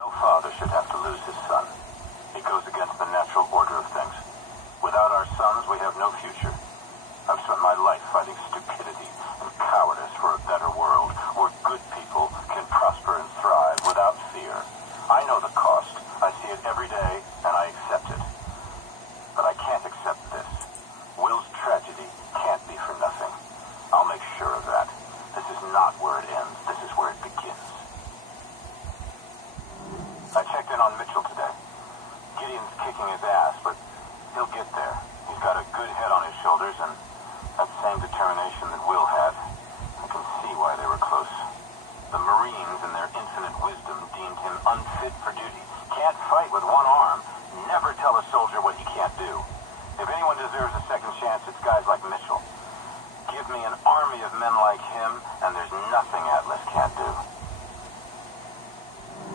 No father should have to lose his son. It goes against the natural order of things. Without our sons, we have no future. I've spent my life fighting stupidity and cowardice for a better world where good people can prosper and thrive without fear. I know the cost. I see it every day, and I accept it. But I can't accept this. Will's tragedy can't be for nothing. I'll make sure of that. This is not where it ends. This is where it begins. I checked in on Mitchell today. Gideon's kicking his ass, but he'll get there. He's got a good head on his shoulders, and that same determination that Will had. I can see why they were close. The Marines, in their infinite wisdom, deemed him unfit for duty. Can't fight with one arm. Never tell a soldier what he can't do. If anyone deserves a second chance, it's guys like Mitchell. Give me an army of men like him, and there's nothing Atlas can't do.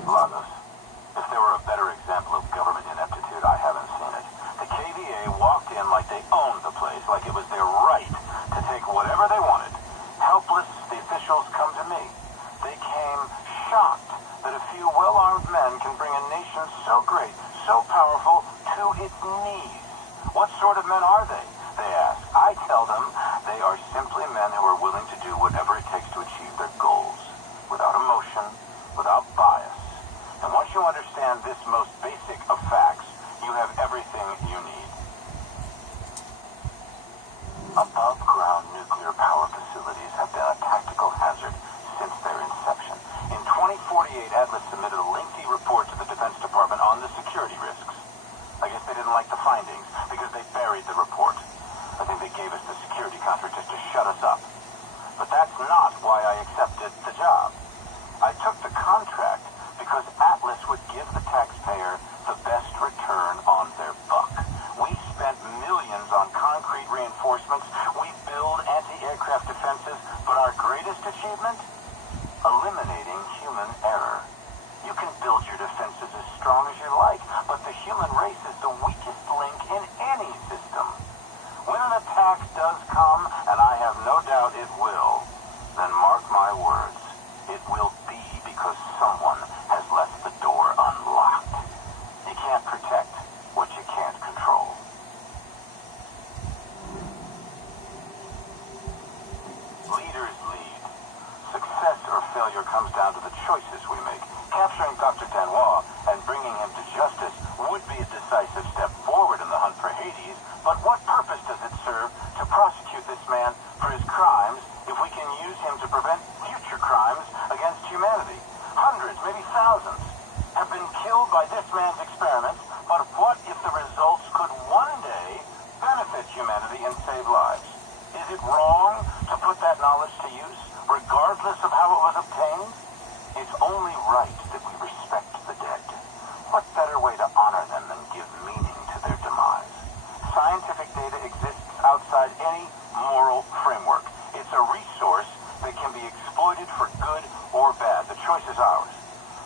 Lagos. If there were a better example of government ineptitude, I haven't seen it. The KVA walked in like they owned the place, like it was their right to take whatever they wanted. Helpless, the officials come to me. They came shocked that a few well-armed men can bring a nation so great, so powerful, to its knees. What sort of men are they? They ask. I tell them they are simply men who are willing to do whatever it takes to achieve their goals, without emotion, without bias. And once you understand this most basic of facts, you have everything you need. Above-ground nuclear power facilities have been a tactical hazard since their inception. In 2048, Atlas submitted a lengthy report to the Defense Department on the security risks. I guess they didn't like the findings because they buried the report. I think they gave us the security contract just to shut us up. But that's not why I accepted the job. I took the contract because Atlas would give the taxpayer the best return on their buck. We spent millions on concrete reinforcements. We build anti-aircraft defenses, but our greatest achievement? Eliminating human error. You can build your defenses as strong as you like, but the human race is the weakest link in any system. When an attack does come, and I have no doubt it will, then mark my words, it will be because someone has left the door unlocked. You can't protect what you can't control. Leaders lead. Success or failure comes down to the choices we make. Capturing Dr. Danois and bringing him to justice would be a decisive step forward in the hunt for Hades, but what purpose does it serve to prosecute this man for his crimes if we can use him to prevent future crimes against humanity? Hundreds, maybe thousands, have been killed by this man's experiments, but what if the results could one day benefit humanity and save lives? Is it wrong to put that knowledge to use, regardless of how it was obtained? It's only right that we respect the dead. What better way to honor them than give meaning to their demise? Scientific data exists outside any moral framework. It's a resource that can be exploited for good or bad. The choice is ours.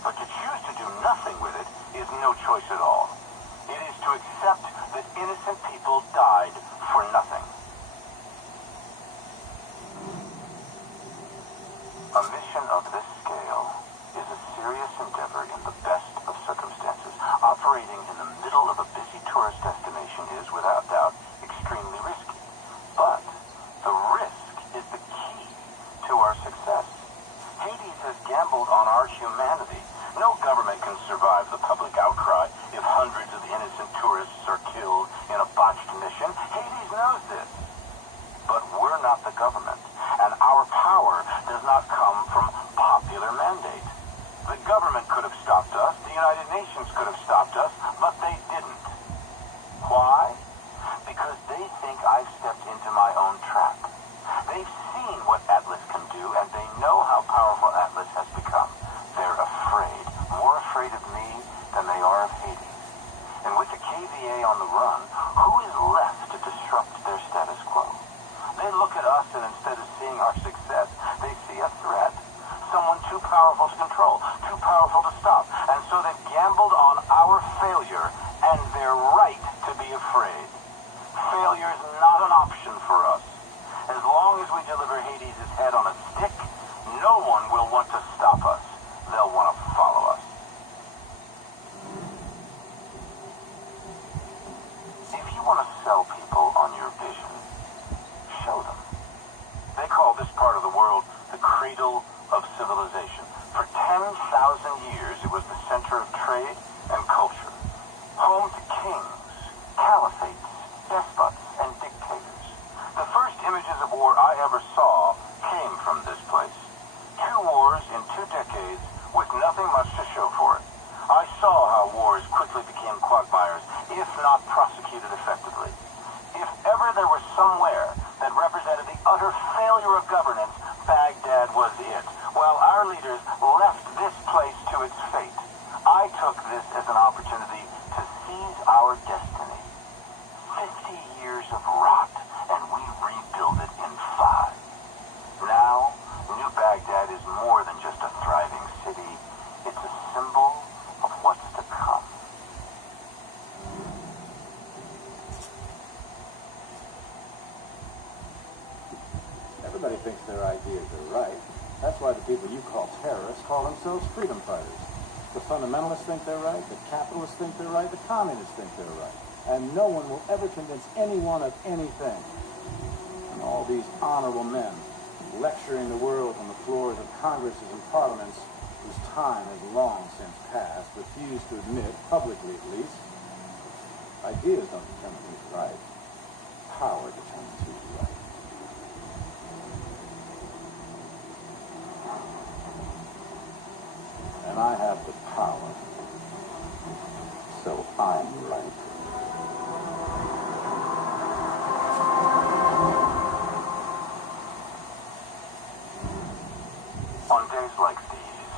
But to choose to do nothing with it is no choice at all. It is to accept that innocent people died for nothing. A mission of this scale is a serious endeavor in the best of circumstances. Operating in the middle of a busy tourist destination is, without doubt, extremely risky. But the risk is the key to our success. Hades has gambled on our humanity. No government can survive the public outcry if hundreds of innocent tourists are killed in a botched mission. Hades knows this. But we're not the government, and our power does not come from popular mandate. The government could have stopped us, the United Nations could have stopped us, but they didn't. Why? Because they think I've stepped into my own trap. They've seen what Atlas can do, and they know how powerful Atlas has become. They're afraid, more afraid of me than they are of Hades. And with the KVA on the run, who is left to disrupt their status quo? They look at us, and instead of seeing our success, they see a threat. Someone too powerful to control, too powerful to stop. And so they've gambled on our failure and their right to be afraid. Failure is not an option for us. As long as we deliver Hades' head on a stick, no one will want to stop us. They'll want to follow us. years, it was the center of trade and culture, home to kings, caliphates, despots, and dictators. The first images of war I ever saw came from this place. 2 wars in 2 decades with nothing much to show for it. I saw how wars quickly became quagmires, if not prosecuted effectively. If ever there was somewhere that represented the utter failure of governance, Baghdad was it. While our leaders left this place to its fate, I took this as an opportunity to seize our destiny. 50 years of rot, and we rebuild it in 5. Now, New Baghdad is more than just a thriving city. It's a symbol of what's to come. Everybody thinks their ideas are right. That's why the people you call terrorists call themselves freedom fighters. The fundamentalists think they're right, the capitalists think they're right, the communists think they're right. And no one will ever convince anyone of anything. And all these honorable men lecturing the world on the floors of congresses and parliaments whose time has long since passed refuse to admit, publicly at least, ideas don't determine who's right. Power determines who's right. And I have the power, so I'm right. On days like these,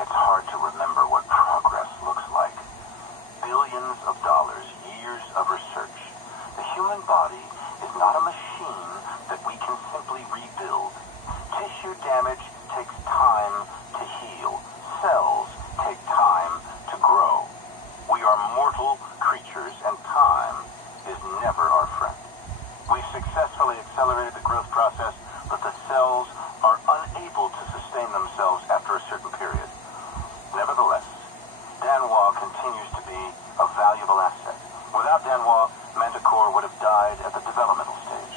it's hard to remember what progress looks like. Billions of dollars, years of research. The human body is not a machine that we can simply rebuild. Tissue damage takes time to heal. Cells take time to grow. We are mortal creatures, and time is never our friend. We've successfully accelerated the growth process, but the cells are unable to sustain themselves after a certain period. Nevertheless, Danois continues to be a valuable asset. Without Danois, Manticore would have died at the developmental stage.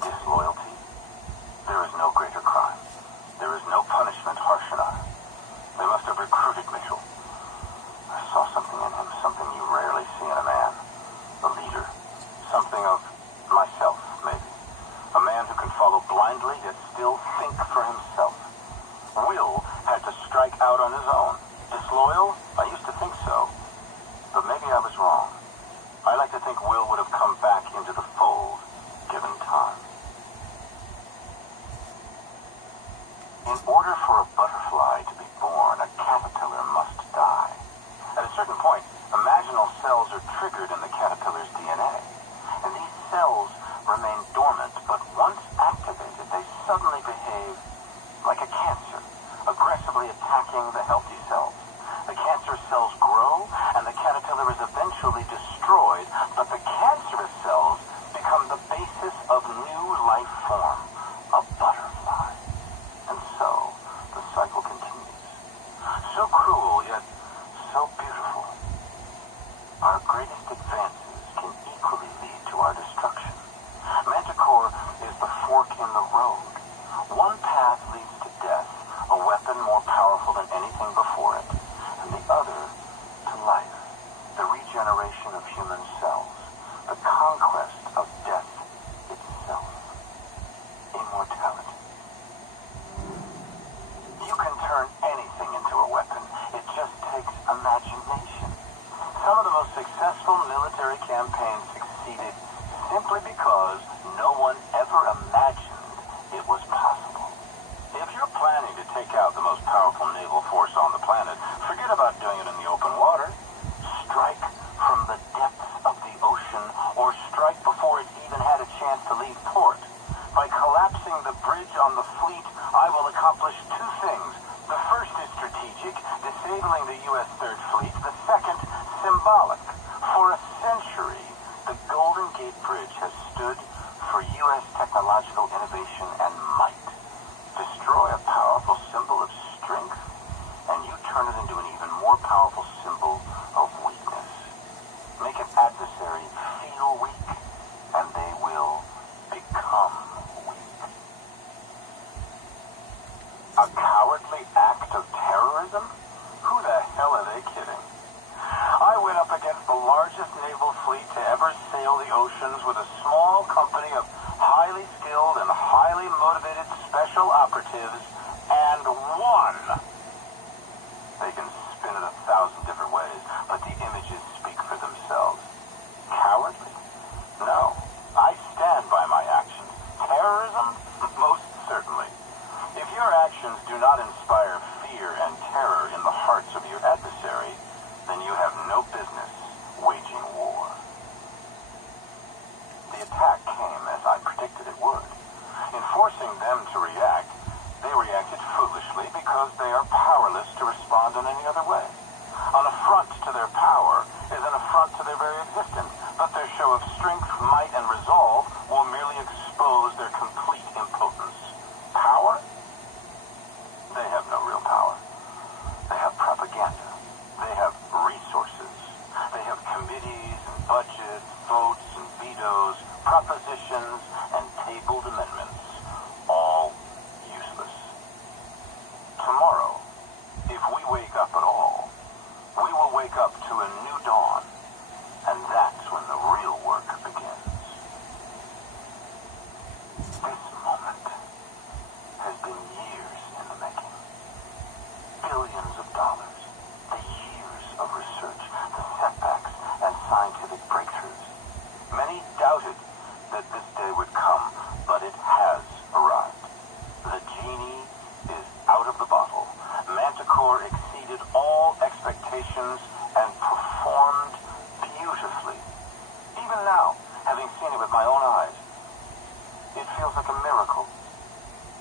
Disloyalty? There is no greater crime. There is no punishment harsh enough. They must have recruited Mitchell. I saw something in him, something you rarely see in a man. A leader. Something of myself, maybe. A man who can follow blindly yet still think for himself. Will had to strike out on his own. Disloyal? I used to think so. But maybe I was wrong. I like to think Will would have come back into the fold, given time. In order for a butterfly to be born, a caterpillar must die. At a certain point, imaginal cells are triggered in the caterpillar's DNA. And these cells remain dormant, but once activated, they suddenly behave like a cancer, aggressively attacking the healthy cells. The cancer cells grow, and the caterpillar is eventually destroyed, but the cancerous cells become the basis of new life form, a butterfly. And so, the cycle continues. So cruel, yet so beautiful. Our greatest advances can equally lead to our destruction. Manticore is the fork in the road. One path leads to death, a weapon more powerful than anything before it, and the other to life, the regeneration of human cells, the conquest of death itself, immortality. You can turn anything into a weapon. It just takes imagination. Some of the most successful military campaigns succeeded simply because no one ever imagined it was possible. If you're planning to take out the most powerful naval force on the planet, forget about doing it in the open water. Strike from the depths of the ocean, or strike before it even had a chance to leave port. By collapsing the bridge on the fleet, I will accomplish 2 things. The first is strategic, disabling the U.S. Third Fleet. The second, symbolic. For a century, the Golden Gate Bridge has stood for U.S. technological innovation and might. Destroy a powerful symbol of strength, and you turn it into an even more powerful symbol of weakness. Make an adversary feel weak, and they will become weak. A coward cowardly act of terrorism? Who the hell are they kidding? I went up against the largest naval fleet to ever sail the oceans with a small company of highly skilled and highly motivated special operatives, and won. They can spin it 1,000 different ways, but the images speak for themselves. Cowardly? No. I stand by my actions. Terrorism? Most certainly. If your actions do not inspire fear and terror in the hearts of your adversary, then you have no business waging war. The attack came as I predicted it would. In forcing them to react, they reacted foolishly because they are powerless to respond in any other way. An affront to their power is an affront to their very existence, but their show of strength, might, and resolve will merely expose their complete impotence. Power? They have no real power. They have propaganda. They have resources. They have committees and budgets, votes and vetoes, propositions and tabled amendments. All useless. Tomorrow, if we wake up at all, we will wake up to a new dawn, and that's when the real work begins. This moment has been years in the making. Billions of dollars, the years of research, the setbacks, and scientific breakthroughs. Many doubted that this day would come, but it has arrived. The genie is out of the bottle. Manticore exceeded all expectations and performed beautifully. Even now, having seen it with my own eyes, it feels like a miracle.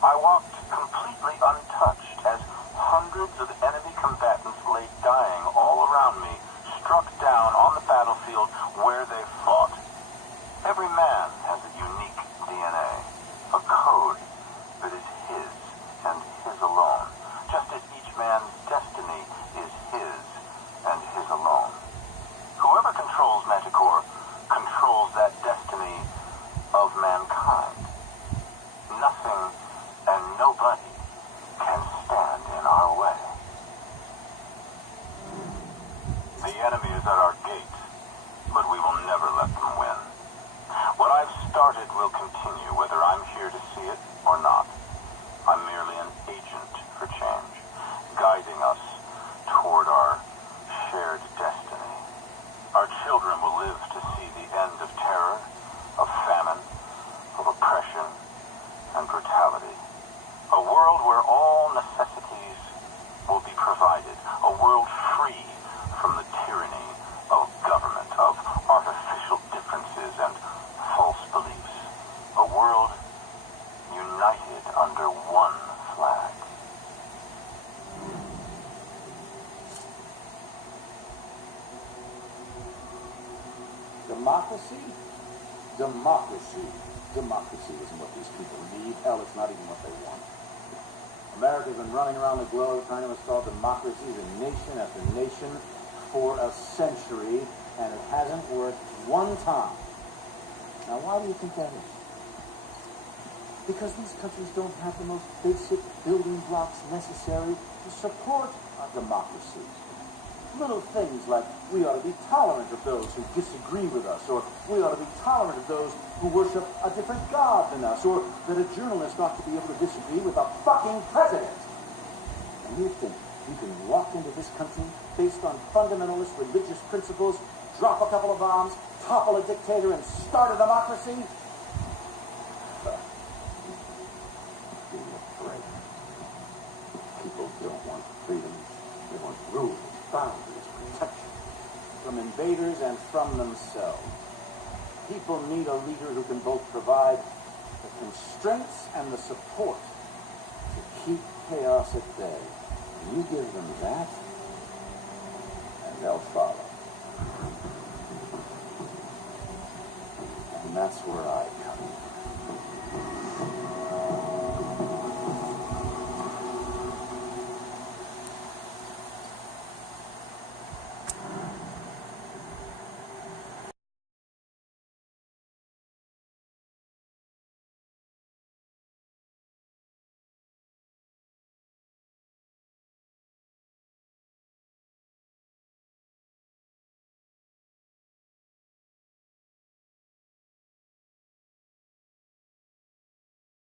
I walked completely untouched as hundreds of enemy combatants lay dying all around me, struck down on the battlefield where they fought. Every man has a unique DNA, a code that is his and his alone, just as each man's destiny is his and his alone. Whoever controls Manticore controls that destiny of mankind. Nothing and nobody can stand in our way. The enemy is at our gate, but we will never let them win. What I've started will continue, whether I'm here to see it or not. I'm merely an agent for change, guiding us toward our shared destiny. Our children will live to see the end of terror, of famine, of oppression, and brutality. A world where all necessities will be provided. A world free from the tyranny of government, of artificial differences and false beliefs. A world united under one flag. Democracy? Democracy. Democracy isn't what these people need. Hell, it's not even what they want. America's been running around the globe trying to install democracy in nation after nation for a century, and it hasn't worked one time. Now, why do you think that is? Because these countries don't have the most basic building blocks necessary to support a democracy. Little things like we ought to be tolerant of those who disagree with us, or we ought to be tolerant of those who worship a different God than us, or that a journalist ought to be able to disagree with a fucking president. And you think you can walk into this country based on fundamentalist religious principles, drop a couple of bombs, topple a dictator, and start a democracy? Be afraid. People don't want freedom. They want rules, boundaries, protection from invaders and from themselves. People need a leader who can both provide the constraints and the support to keep chaos at bay. And you give them that, and they'll follow.